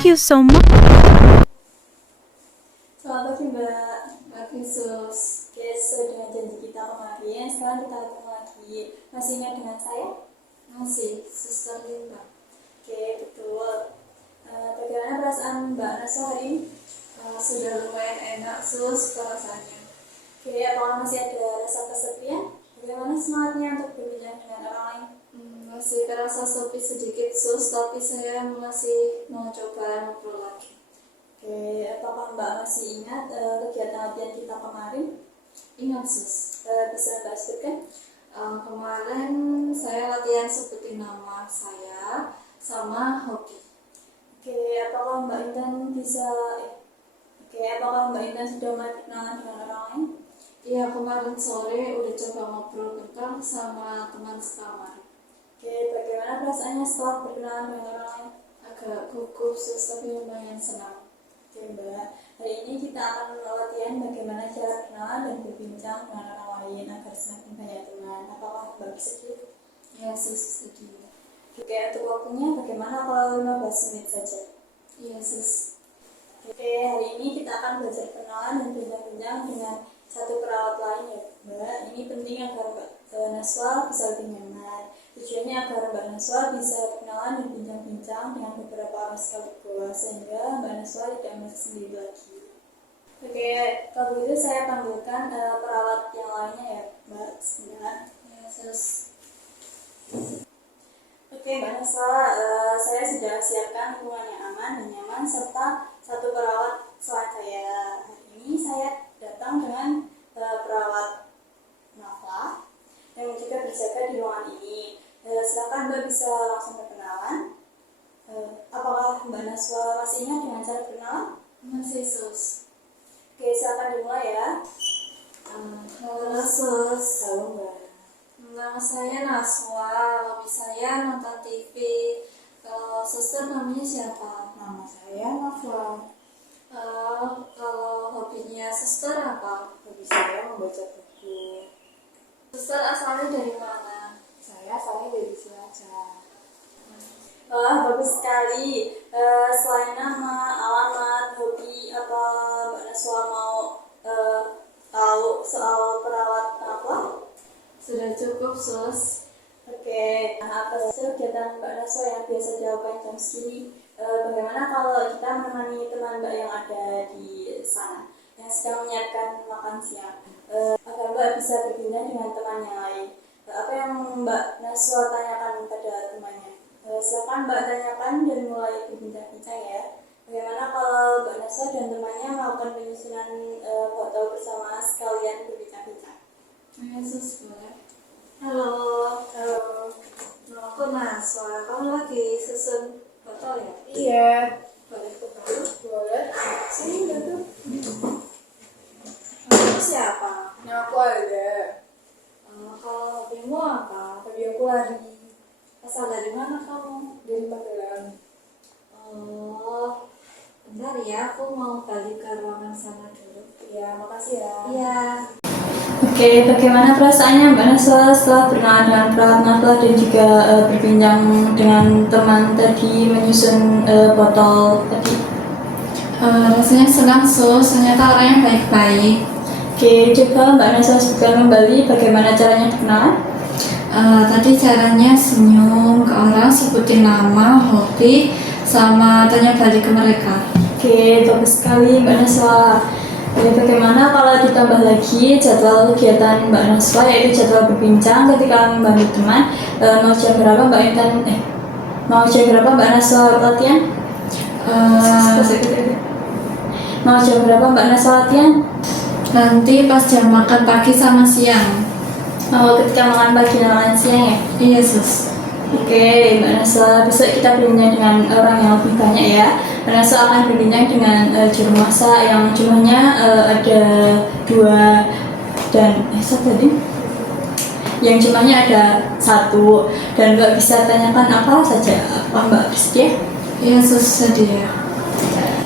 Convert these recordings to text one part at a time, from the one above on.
Thank you so much. Selamat pagi Mbak. Pagi Sus. Oke, sesuai dengan janji kita kemarin, sekarang kita ketemu lagi. Masih ingat dengan saya? Masih, Suster Linda. Oke, betul. Bagaimana perasaan Mbak Naswa hari ini? Sudah lumayan enak Sus perasaannya. Oke, apakah masih ada rasa kesepian? Bagaimana semangatnya untuk berbincang dengan orang lain? Masih terasa sepi sedikit Sus, tapi saya masih mau coba ngobrol lagi. Oke, apakah Mbak masih ingat kegiatan latihan kita kemarin? Ingat Sus. Bisa Mbak sebutkan? Kemarin saya latihan sebutin nama saya sama hoki. Oke, apakah Mbak Intan apakah Mbak Intan sudah mulai berkenalan dengan orang lain? Iya, kemarin sore udah coba ngobrol bentar sama teman sekamar. Oke, bagaimana perasaannya setelah berkenalan dengan orang lain? Agak gugup Sus, tapi lumayan senang. Oke Mbak, hari ini kita akan latihan bagaimana cara berkenalan dan berbincang dengan orang lain agar semakin banyak teman. Apakah Mbak bersedia? Ya, Sus, setuju. Oke, untuk waktunya bagaimana kalau 15 menit saja? Iya, Sus. Oke, hari ini kita akan belajar kenalan dan bincang-bincang dengan satu perawat lain ya Mbak. Ini penting agar Mbak Naswa bisa lebih nyaman. Tujuannya agar Mbak Naswa bisa berkenalan dan bincang-bincang dengan beberapa orang sekaligus sehingga Mbak Naswa tidak merasa sendiri lagi. Oke, kalau begitu saya panggilkan perawat yang lainnya ya Mbak. Sebentar. Ya, terus. Oke Mbak Naswa, saya sudah siapkan lingkungan yang aman dan nyaman serta satu perawat selain saya. Hari ini saya datang dengan perawat Nafla yang juga berjaga di ruangan ini. Silakan Mbak bisa langsung berkenalan. Apakah Mbak Naswa masih ingat dengan cara berkenalan? Masih Sus. Oke, silakan dimulai ya. Halo Sus. Halo Mbak. Nama saya Naswa. Hobi saya nonton TV. Kalau Suster namanya siapa? Nama saya Nafla. Kalau hobinya Suster apa? Hobi saya membaca buku. Suster asalnya dari mana? Saya asalnya dari Cilacap. Wah, bagus sekali. Selain nama, alamat, hobi, apa Mbak Naswa mau tahu soal perawat apa? Sudah cukup, Sus. Oke, apa saja kegiatan Mbak Naswa yang biasa dilakukan jam segini? Bagaimana kalau kita menemani teman Mbak yang ada di sana yang sedang menyiapkan makan siang agar Mbak bisa berbincang dengan teman yang lain? Apa yang Mbak Naswa tanyakan pada temannya? Silakan Mbak tanyakan dan mulai berbincang-bincang ya. Bagaimana kalau Mbak Naswa dan temannya melakukan penyusunan foto bersama sekalian berbincang-bincang? Yesus boleh. Halo. Nama aku Naswa. Kamu lagi susun foto ya? Iya. Boleh foto? Boleh. Sini bantu. Kamu siapa? Nah, aku ada. Kalau hobimu apa? Hobi aku lari Asal dari mana kamu? dari Magelang. Oh, bentar ya, aku mau balik ke ruangan sana dulu. Iya, makasih ya. Iya. Oke, bagaimana perasaannya Mbak Naswa setelah berkenalan dengan perawat Nafla dan juga berbincang dengan teman tadi menyusun botol tadi? Rasanya senang Sus, ternyata orangnya baik-baik. Oke, coba Mbak Naswa sebutkan kembali bagaimana caranya berkenalan? Tadi caranya senyum ke orang, sebutin nama, hobi, sama tanya balik ke mereka. Oke, bagus sekali Mbak Naswa. Bagaimana kalau ditambah lagi jadwal kegiatan Mbak Naswa, yaitu jadwal berbincang ketika membantu teman? Mau jam berapa Mbak Naswa latihan? Mau jam berapa Mbak Naswa latihan? Nanti pas jam makan pagi sama siang. Ketika makan pagi dan makan siang ya? Iya Sus. Oke, Mbak Naswa, besok kita berbincang dengan orang yang lebih banyak ya. Mbak Naswa akan berbincang dengan juru masak yang jumlahnya ada 2 dan satu tadi. Yang jumlahnya ada 1 dan Mbak bisa tanyakan apa saja. Apa Mbak bersedia? Iya Sus, sedia.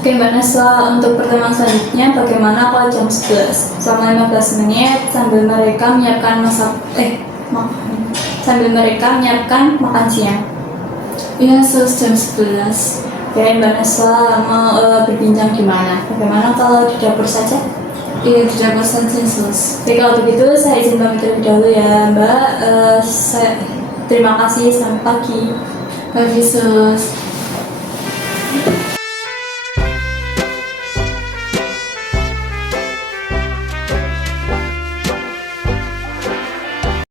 Oke Mbak Naswa, untuk pertemuan selanjutnya bagaimana kalau jam 11 selama 15 menit sambil mereka menyiapkan makan siang? Iya Sus, jam 11. Oke, Mbak Naswa mau berbincang di mana? Bagaimana kalau di dapur saja? Iya, di dapur saja, Sus. Oke, kalau begitu saya izin pamit terlebih dahulu ya, Mbak. Terima kasih, selamat pagi. Pagi, Sus.